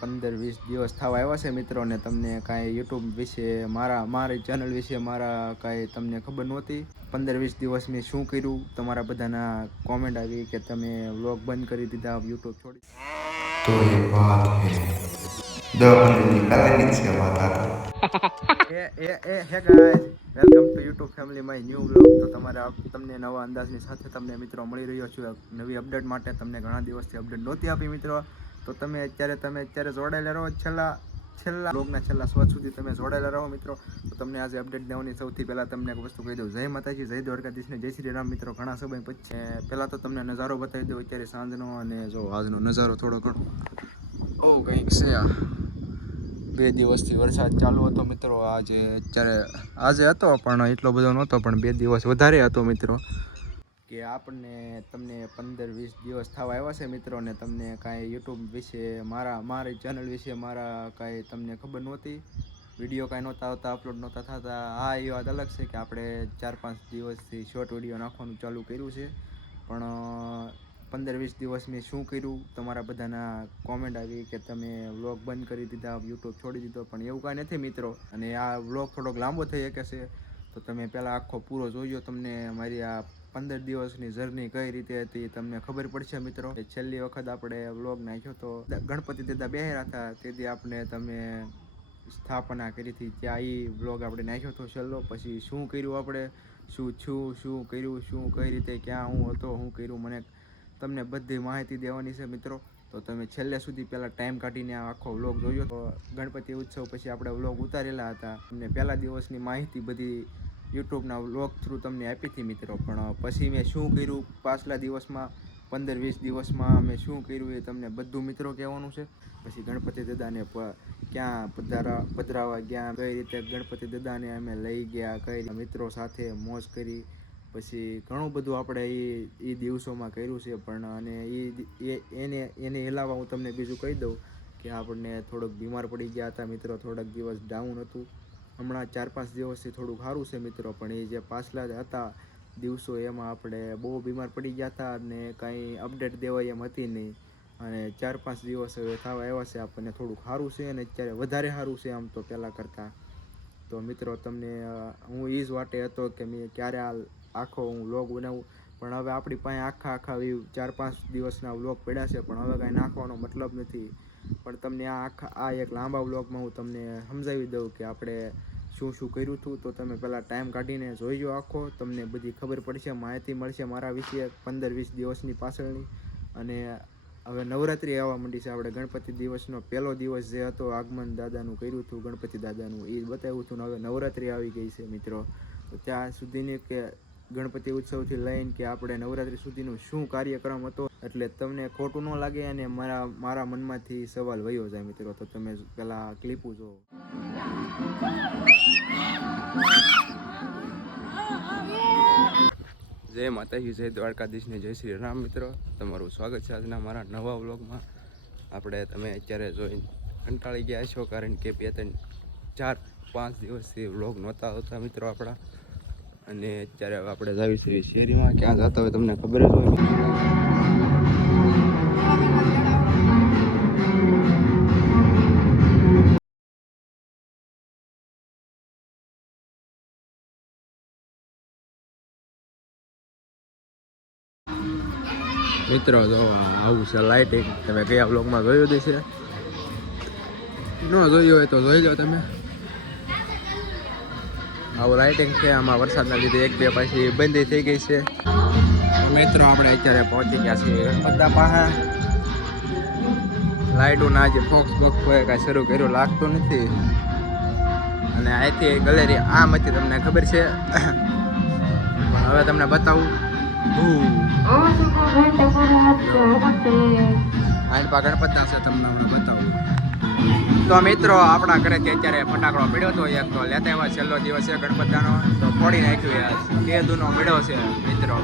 15-20 દિવસ થવા આવ્યા છે મિત્રો, ને તમને કાંઈ યુટ્યુબ વિશે મારી ચેનલ વિશે કાંઈ તમને ખબર નહોતી. 15-20 દિવસ મેં શું કર્યું, તમારા બધાના કોમેન્ટ આવી કે તમે વ્લોગ બંધ કરી દીધા, યુટ્યુબ છોડી. તો એ વાત હે 10-15 દી પહેલાની જ છે વાત આ તો. Hey guys, welcome to YouTube family my new vlog. તો તમને નવા અંદાજની સાથે તમને મિત્રો મળી રહ્યો છું નવી અપડેટ માટે. તમને ઘણા દિવસથી અપડેટ નહોતી આપી મિત્રો, તો તમે અત્યારે જોડાયેલા રહો. છેલ્લા વ્લોગના છેલ્લા સ્વાદ સુધી તમે જોડાયેલા રહો મિત્રો. તો તમને આજે અપડેટ દેવાની સૌથી પહેલાં તમને એક વસ્તુ કહી દઉં. જય માતાજી, જય દ્વારકાધીશ ને જય શ્રી રામ મિત્રો. ઘણા સમય પછી પહેલાં તો તમને નજારો બતાવી દઉં અત્યારે સાંજનો, અને જો આજનો નજારો થોડો ઘણો કંઈક છે. 2 દિવસથી વરસાદ ચાલુ હતો મિત્રો. આજે હતો પણ એટલો બધો નહોતો, પણ 2 દિવસ વધારે હતો મિત્રો. કે તમને 15-20 દિવસ થવા આવ્યા છે મિત્રો, ને તમને કાંઈ યુટ્યુબ વિશે મારી ચેનલ વિશે કાંઈ તમને ખબર નહોતી. વિડીયો કાંઈ નહોતા આવતા, અપલોડ નહોતા થતા. હા, એ વાત અલગ છે કે આપણે 4-5 દિવસથી શોર્ટ વિડીયો નાખવાનું ચાલુ કર્યું છે, પણ 15-20 દિવસ મેં શું કર્યું, તમારા બધાના કોમેન્ટ આવી કે તમે વ્લોગ બંધ કરી દીધા, યુટ્યુબ છોડી દીધો. પણ એવું કાંઈ નથી મિત્રો, અને આ વ્લોગ થોડોક લાંબો થઈ શકે છે, તો તમે પહેલાં આખો પૂરો જોઈજો. તમને મારી આ 15 દિવસની જર્ની કઈ રીતે હતી તમને ખબર પડશે મિત્રો. છેલ્લી વખત આપણે વ્લોગ નાખ્યો તો ગણપતિ દાદા બેહ્યા હતા, તેથી આપણે તમે સ્થાપના કરી હતી, ત્યાં એ વ્લોગ આપણે નાખ્યો હતો છેલ્લો. પછી શું કર્યું આપણે, શું કર્યું, શું કઈ રીતે, ક્યાં હું હતો, શું કર્યું, મને તમને બધી માહિતી દેવાની છે મિત્રો. તો તમે છેલ્લે સુધી પહેલાં ટાઈમ કાઢીને આ આખો વ્લોગ જોયો. તો ગણપતિ ઉત્સવ પછી આપણે વ્લોગ ઉતારેલા હતા, તમને પહેલા દિવસની માહિતી બધી યુટ્યુબના વ્લોગ થ્રુ તમને આપી હતી મિત્રો. પણ પછી મેં શું કર્યું પાછલા દિવસમાં, 15-20 દિવસમાં મેં શું કર્યું એ તમને બધું મિત્રો કહેવાનું છે. પછી ગણપતિ દાદાને ક્યાં પધરાવા ગયા, કઈ રીતે ગણપતિ દાદાને અમે લઈ ગયા, કઈ મિત્રો સાથે મોજ કરી, પછી ઘણું બધું આપણે એ દિવસોમાં કર્યું છે. પણ અને એને અલાવા હું તમને બીજું કહી દઉં કે આપણને થોડોક બીમાર પડી ગયા હતા મિત્રો, થોડાક દિવસ ડાઉન હતું. હમણાં 4-5 દિવસથી થોડુંક સારું છે મિત્રો, પણ એ જે પાછલા હતા દિવસો એમાં આપણે બહુ બીમાર પડી ગયા હતા, અને કાંઈ અપડેટ દેવાય એમ હતી નહીં. અને 4-5 દિવસ હવે થવા આવ્યા છે, આપણને થોડુંક સારું છે, અને અત્યારે વધારે સારું છે આમ તો પહેલાં કરતાં. તો મિત્રો તમને હું એ જ વાટે હતો કે મેં ક્યારે આખો હું વ્લોગ બનાવું, પણ હવે આપણી પાસે આખા 4-5 દિવસના વ્લોગ પડ્યા છે, પણ હવે કાંઈ નાખવાનો મતલબ નથી. પણ તમને આ એક લાંબા વ્લોગમાં હું તમને સમજાવી દઉં કે આપણે શું કર્યું હતું. તો તમે પહેલાં ટાઈમ કાઢીને જોઈજો આખો, તમને બધી ખબર પડશે, માહિતી મળશે મારા વિશે 15-20 દિવસની પાછળની. અને હવે નવરાત્રિ આવવા માંડી છે. આપણે ગણપતિ દિવસનો પહેલો દિવસ જે હતો, આગમન દાદાનું કર્યું હતું, ગણપતિ દાદાનું એ બતાવ્યું હતું. હવે નવરાત્રિ આવી ગઈ છે મિત્રો, તો ત્યાં સુધીની કે ગણપતિ ઉત્સવથી લઈને કે આપણે નવરાત્રિ સુધીનું શું કાર્યક્રમ હતો, એટલે તમને ખોટું ન લાગે અને મારા મનમાંથી સવાલ વયો જાય મિત્રો. તો તમે પહેલાં ક્લિપો જુઓ. જય માતાજી, જય દ્વારકાધીશ ને જય શ્રી રામ મિત્રો. તમારું સ્વાગત છે આજના મારા નવા વ્લોગમાં. તમે અત્યારે જોઈને કંટાળી ગયા છો, કારણ કે 4-5 દિવસથી વ્લોગ નહોતા આવતા મિત્રો આપણા. અને અત્યારે આપણે જાવી છીએ શેરીમાં. ક્યાં જતા હોય તમને ખબર જ હોય. મિત્રો જો આવું છે લાઇટિંગ, તમે કયા બ્લોગમાં જોયું દેશે, ન જોયું હોય તો જોઈ લો તમે. આવું લાઇટિંગ છે. આમાં વરસાદના લીધે 1-2 પાછી બંધ થઈ ગઈ છે. મિત્રો આપણે અત્યારે પહોંચી ગયા છીએ ગણપતા પાસે. લાઇટોના જે ફોક્સ કોઈ કાંઈ શરૂ કર્યું લાગતું નથી. અને અહીંથી ગેલેરી આમ હતી, તમને ખબર છે. હવે તમને બતાવું. ગણપતના છે, તમને હમણાં બતાવું. તો મિત્રો આપણા ઘરેથી અત્યારે ફટાકડો પડ્યો હતો એક, તો લેતા એવા છેલ્લો દિવસ છે ગણપતનો, તો ફોડી નાખ્યું યાર. કેદુનો મળ્યો છે મિત્રો.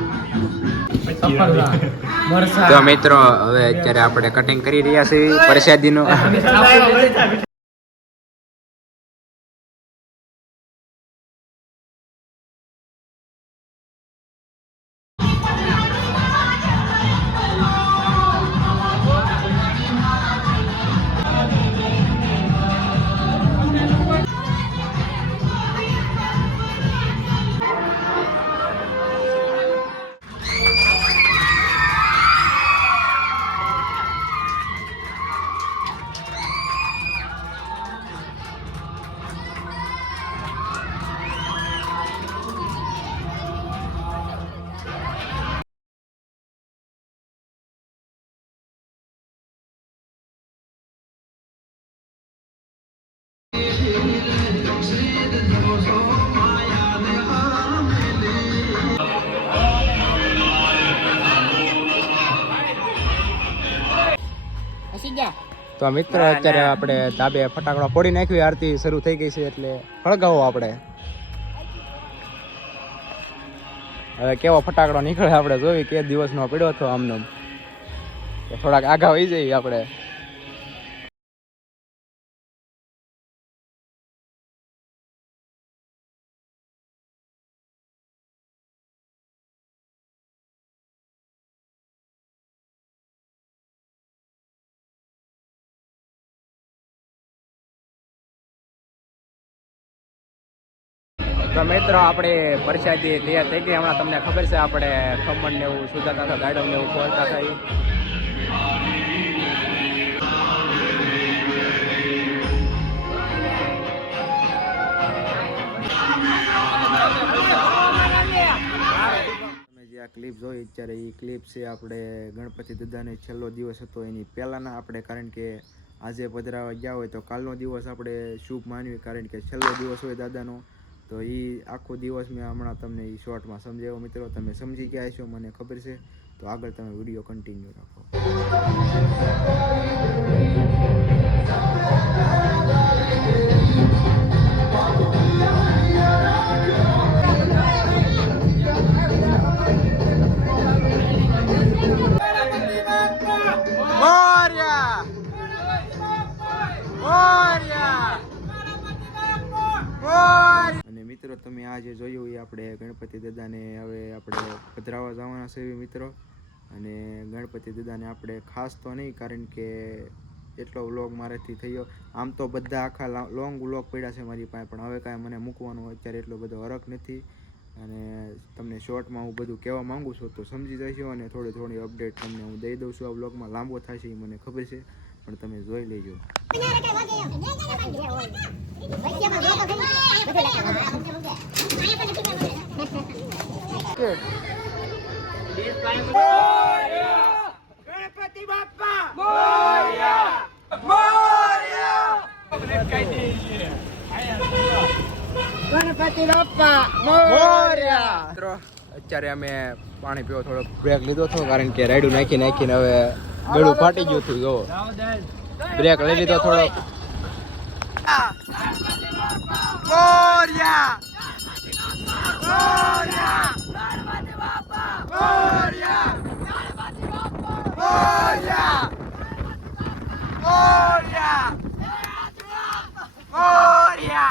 તો મિત્રો હવે અત્યારે આપણે કટિંગ કરી રહ્યા છીએ પ્રસાદીનું. તો મિત્ર અત્યારે આપણે ધાબે ફટાકડા ફોડી નાખ્યું. આરતી શરૂ થઈ ગઈ છે એટલે ફળગાવો આપણે. હવે કેવો ફટાકડો નીકળે આપણે જોઈ કે દિવસનો પડ્યો હતો આમનો. થોડાક આગા વહી જઈએ આપણે. તો મિત્રો આપણે પરસાદી તૈયાર થઈ ગઈ. હમણાં તમને ખબર છે આપણે ખમણ ને એવું સુધાતા હતા, ગાડમ ને એવું ખોલતા હતા. તમે જે આ ક્લિપ જોઈ અત્યારે એ ક્લિપ છે આપણે ગણપતિ દાદાનો છેલ્લો દિવસ હતો એની પહેલાંના આપણે, કારણ કે આજે પધરાવા ગયા હોય તો કાલનો દિવસ આપણે શુભ માનવી, કારણ કે છેલ્લો દિવસ હોય દાદાનો. તો એ આખો દિવસ મેં હમણાં તમને એ શોર્ટમાં સમજાવ્યો. મિત્રો તમે સમજી ગયા છો મને ખબર છે. તો આગળ તમે વિડીયો કન્ટિન્યુ રાખો. અને મિત્રો તમે આ જે જોયું એ આપણે ગણપતિ દાદાને હવે આપણે પધરાવા જવાના છે મિત્રો. અને ગણપતિ દાદાને આપણે ખાસ તો નહીં, કારણ કે એટલો વ્લોગ મારાથી થયો. આમ તો બધા આખા લોંગ વ્લોગ પડ્યા છે મારી પાસે, પણ હવે કાંઈ મને મૂકવાનો અત્યારે એટલો બધો હરખ નથી. અને તમને શોર્ટમાં હું બધું કહેવા માંગુ છું તો સમજી જશો. અને થોડી થોડી અપડેટ તમને હું દઈ દઉં છું. આ વ્લોગમાં લાંબો થશે એ મને ખબર છે, પણ તમે જોઈ લેજો. ગણપતિ બાપ્પા મોરયા મોરયા. ગણપતિ બાપ્પા મોરયા. મિત્રો અત્યારે અમે પાણી પીવો થોડો બ્રેક લીધો હતો, કારણ કે રાયડું નાખીને હવે ગળું ફાટી ગયું હતું. જો બ્રેક લઈ લીધો થોડો. મોરયા મોરયા. ગણપતિ બાપ્પા મોરયા મોરયા મોરયા મોરયા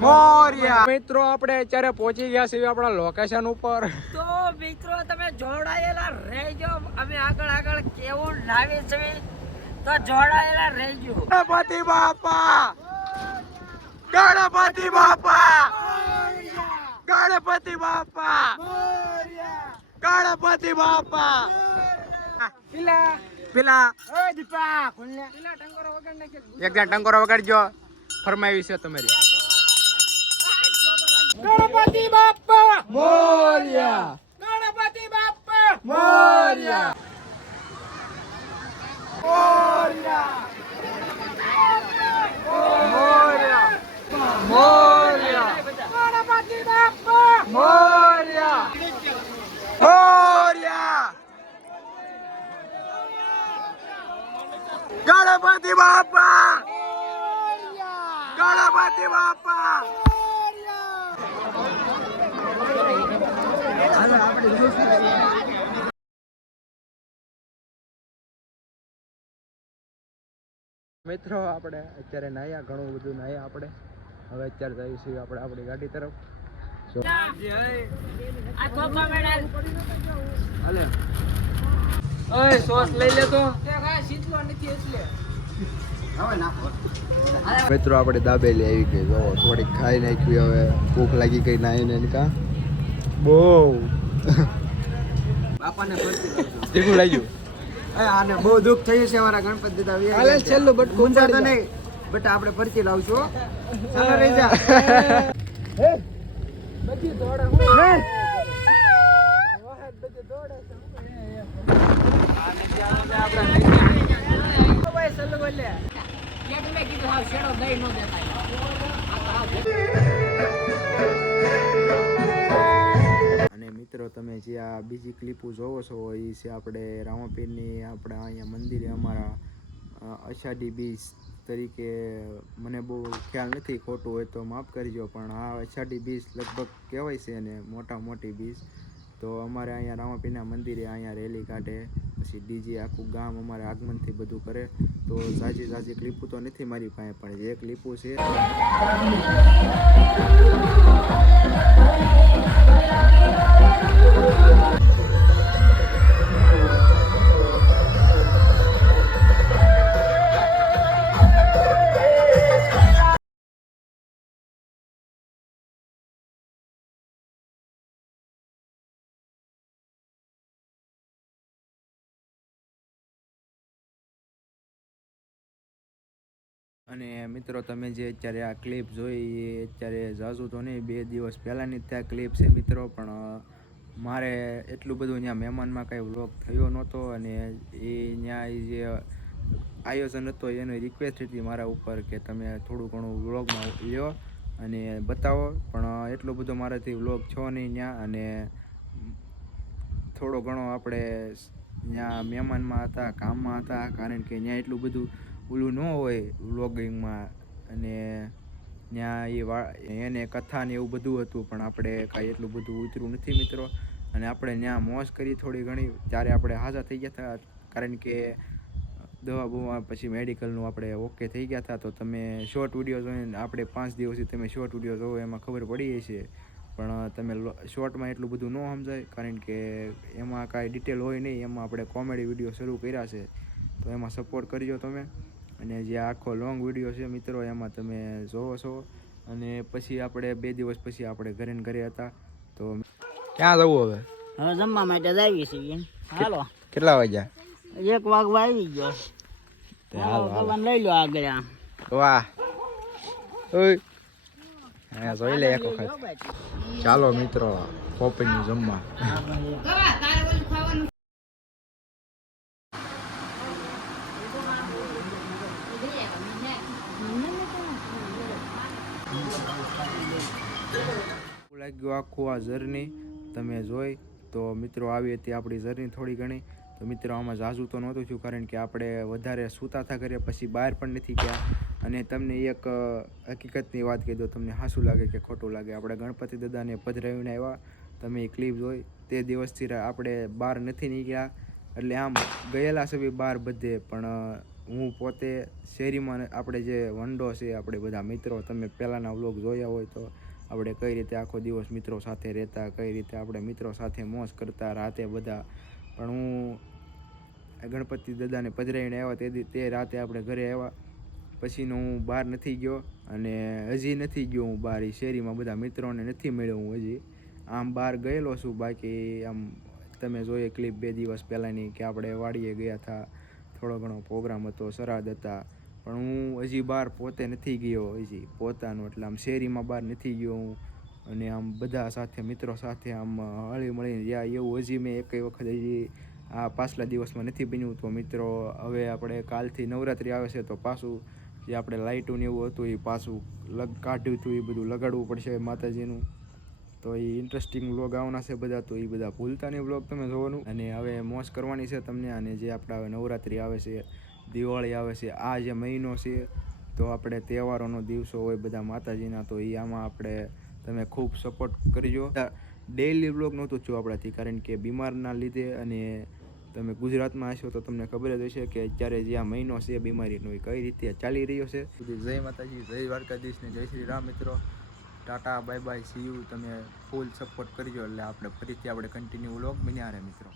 મોરયા. મિત્રો આપણે અત્યારે પહોંચી ગયા છીએ આપણા લોકેશન ઉપર. તો મિત્રો તમે જોડાયેલા રહેજો. અમે આગળ કેવું લાવી છે તો જોડાયેલા રહેજો. ગણપતિ બાપ્પા ગણપતિ બાપ્પા ગણપતિ બાપ્પા ગણપતિ બાપ્પા. પેલા ઓય દીપા એક જા ટંકોરો વગાડજો. ફરમાવી છે તમારી. ગણપતિ બાપ્પા મોરયા ગણપતિ બાપ્પા મોરયા મોરયા મોરયા મોરયા. ગણપતિ બાપ્પા મોરયા મોરયા. ગણપતિ બાપ્પા ગણપતિ બાપ્પા. મિત્રો આપણે અત્યારે નાહ્યા, ઘણું બધું નાહ્યા આપણે. હવે અત્યારે જઈએ છીએ આપણે આપણી ગાડી તરફ. આ કોકા મેડલ હાલે ઓય સોસ લઈ લે તો. મિત્રો આપણે દાબેલી આવી ગઈ. જો થોડીક ખાઈ નાખી. હવે ભૂખ લાગી ગઈ નાહીને કા બહુ બાપાને તીખું લાગ્યું. આને બહુ દુઃખ થયું છે અમારા ગણપતિ દાદા. હાલે છેલ્લું બટકું ઊંઝાતો નહીં, બટ આપણે ફરતી લાવશું. ચાલો રહી જા. બધી દોડે હું ભાઈ સલ્લો બોલે. એટલે કીધું હા શેડો દઈ નો દેખાય. અને મિત્રો તમે જે આ બીજી ક્લિપો જોવો છો એ છે આપણે રામાપીરની આપણા અહીંયા મંદિરે અમારા અષાઢી બીજ તરીકે મને બહુ ખ્યાલ નથી, ખોટું હોય તો માફ કરજો, પણ આ અષાઢી બીજ લગભગ કહેવાય છે અને મોટી બીજ. તો અમારે અહીંયા રામાપીરના મંદિરે અહીંયા રેલી કાઢે, પછી ડીજે આખું ગામ અમારે આગમનથી બધું કરે. તો ઝાઝી ક્લિપો તો નથી મારી પાસે, પણ જે ક્લિપો છે અને મિત્રો તમે જે અત્યારે આ ક્લિપ જોઈ એ અત્યારે ઝાઝુ તો નહીં, 2 દિવસ પહેલાંની જ ત્યાં ક્લિપ છે મિત્રો. પણ મારે એટલું બધું ત્યાં મહેમાનમાં કાંઈ વ્લોગ થયો નહોતો, અને એ ત્યાં જે આયોજન હતો એની રિક્વેસ્ટ હતી મારા ઉપર કે તમે થોડું ઘણું વ્લોગમાં લ્યો અને બતાવો, પણ એટલો બધો મારાથી વ્લોગ છો નહીં ત્યાં. અને થોડો ઘણો આપણે ત્યાં મહેમાનમાં હતા, કામમાં હતા, કારણ કે ત્યાં એટલું બધું ઓલું ન હોય વ્લોગિંગમાં, અને ત્યાં એને કથા ને એવું બધું હતું, પણ આપણે કાંઈ એટલું બધું ઉતર્યું નથી મિત્રો. અને આપણે ત્યાં મોજ કરી થોડી ઘણી, ત્યારે આપણે હાજા થઈ ગયા હતા, કારણ કે દવા બવા પછી મેડિકલનું આપણે ઓકે થઈ ગયા હતા. તો તમે શોર્ટ વિડીયો જોઈને આપણે 5 દિવસથી તમે શોર્ટ વિડીયો જોવો એમાં ખબર પડી છે, પણ તમે શોર્ટમાં એટલું બધું ન સમજાય, કારણ કે એમાં કાંઈ ડિટેલ હોય નહીં. એમાં આપણે કોમેડી વિડીયો શરૂ કર્યા છે, તો એમાં સપોર્ટ કરજો તમે. અને જે આખો લોંગ વિડીયો છે મિત્રો એમાં તમે જોવો છો. અને પછી આપણે 2 દિવસ પછી આપણે ઘરે હતા. તો ક્યાં જવું હવે? હવે જમવા માટે જ આવી છીએ. હાલો કેટલા વાગ્યા? 1 વાગવા આવી ગયો. હાલો લઈ લો આગળ. વાહ, જોઈ લે એક વખત. ચાલો મિત્રો પોપીનું જમવા. લાગ્યું આખું આ જર્ની તમે જોઈ તો મિત્રો આવી હતી આપણી જર્ની થોડી ઘણી. તો મિત્રો આમાં ઝાઝું તો નહોતું થયું, કારણ કે આપણે વધારે સૂતા હતા ઘરે, પછી બહાર પણ નથી ગયા. અને તમને એક હકીકતની વાત કહી દો, તમને હાસું લાગે કે ખોટું લાગે, આપણે ગણપતિ દાદાને પધરાવીને આવ્યા. તમે એ ક્લિપ જોઈ, તે દિવસથી આપણે બહાર નથી નીકળ્યા. એટલે આમ ગયેલા છે બહાર બધે, પણ હું પોતે શેરીમાં આપણે જે વંડો છે આપણે બધા મિત્રો, તમે પહેલાંના વ્લોગ જોયા હોય તો આપણે કઈ રીતે આખો દિવસ મિત્રો સાથે રહેતા, કઈ રીતે આપણે મિત્રો સાથે મોજ કરતા રાતે બધા. પણ હું ગણપતિ દાદાને પધરાવીને આવ્યા તે રાતે આપણે ઘરે આવ્યા પછીનો હું બહાર નથી ગયો, અને હજી નથી ગયો હું બહાર. એ શેરીમાં બધા મિત્રોને નથી મળ્યો હું હજી. આમ બહાર ગયેલો છું, બાકી આમ તમે જોઈએ ક્લિપ 2 દિવસ પહેલાંની કે આપણે વાડીએ ગયા હતા, થોડો ઘણો પ્રોગ્રામ હતો, શ્રાદ્ધ હતા, પણ હું હજી બહાર પોતે નથી ગયો હજી પોતાનું. એટલે આમ શેરીમાં બહાર નથી ગયો હું, અને આમ બધા સાથે મિત્રો સાથે આમ હળી મળીને રહ્યા એવું હજી મેં એકઈ વખત હજી આ પાછલા દિવસમાં નથી બન્યું. તો મિત્રો હવે આપણે કાલથી નવરાત્રિ આવે છે, તો પાછું જે આપણે લાઇટું ને એવું હતું એ પાછું કાઢ્યું હતું, એ બધું લગાડવું પડશે માતાજીનું. તો એ ઇન્ટરેસ્ટિંગ વ્લોગ આવવાના છે બધા, તો એ બધા ભૂલતા નહીં વ્લોગ તમે જોવાનું. અને હવે મોજ કરવાની છે તમને. અને જે આપણા હવે નવરાત્રિ આવે છે, દિવાળી આવે છે, આ જે મહિનો છે, તો આપણે તહેવારોનો દિવસો હોય બધા માતાજીના, તો એ આમાં આપણે તમે ખૂબ સપોર્ટ કરજો. ડેઈલી વ્લોગ નહોતું થયું આપણાથી, કારણ કે બીમારના લીધે. અને તમે ગુજરાતમાં હશો તો તમને ખબર જ હશે કે અત્યારે જે આ મહિનો છે બીમારીનો એ કઈ રીતે ચાલી રહ્યો છે. જય માતાજી, જય દ્વારકાધીશ ને જય શ્રી રામ મિત્રો. Tata, bye bye, C you. તમે ફૂલ સપોર્ટ કરજો, એટલે આપણે ફરીથી આપણે કન્ટિન્યુ વ્લોગ બન્યા રહે મિત્રો.